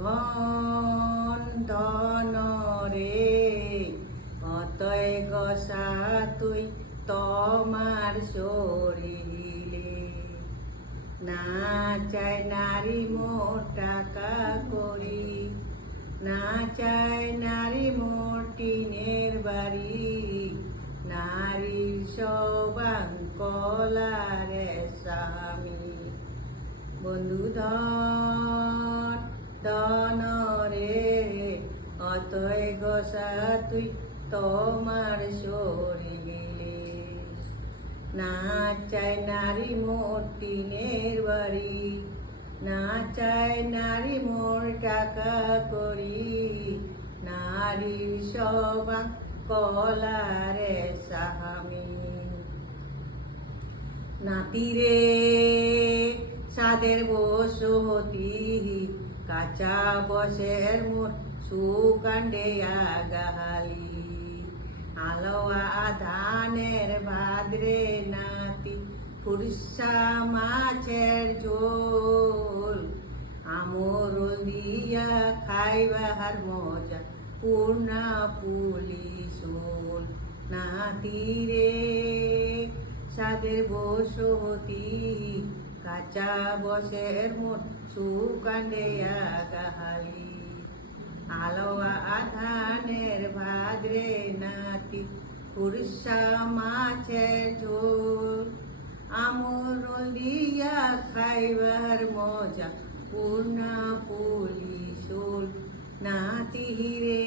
ধন ধন রে অতয় গসা তুই তোমার শরীরে না চাই নারী মোর টাকা করি না চাই নারী মোর টিনের বাড়ি নারীর সবাঙ্কলারে স্বামী বন্ধু ধন ধন রে অতয় গসা তুই তোমার শরীরে না চাই নারী মোর টিনের বাড়ি না চাই নারী মোর টাকা করি নারীর সবাং কলারে স্বামী নাতিরে সাদের বসতি কাঁচা বসের মোর সুকাণ্ডে আগালি আলোয়া ধানের ভাদ্রে নাতি ফুরসা মাছের ঝোল আমর দিয়া খাইবার মজা পূর্ণা পুলিশোল নাতিরে সাদের বসতি কাঁচা বসের মোট সুকাণ্ডে আগালি আলোয়া ধানের ভাদ্রে নাতি ফুরসা মাছের ঝোল আমর দিয়া খাইবার মজা পূর্ণা পুলিশোল নাতি রে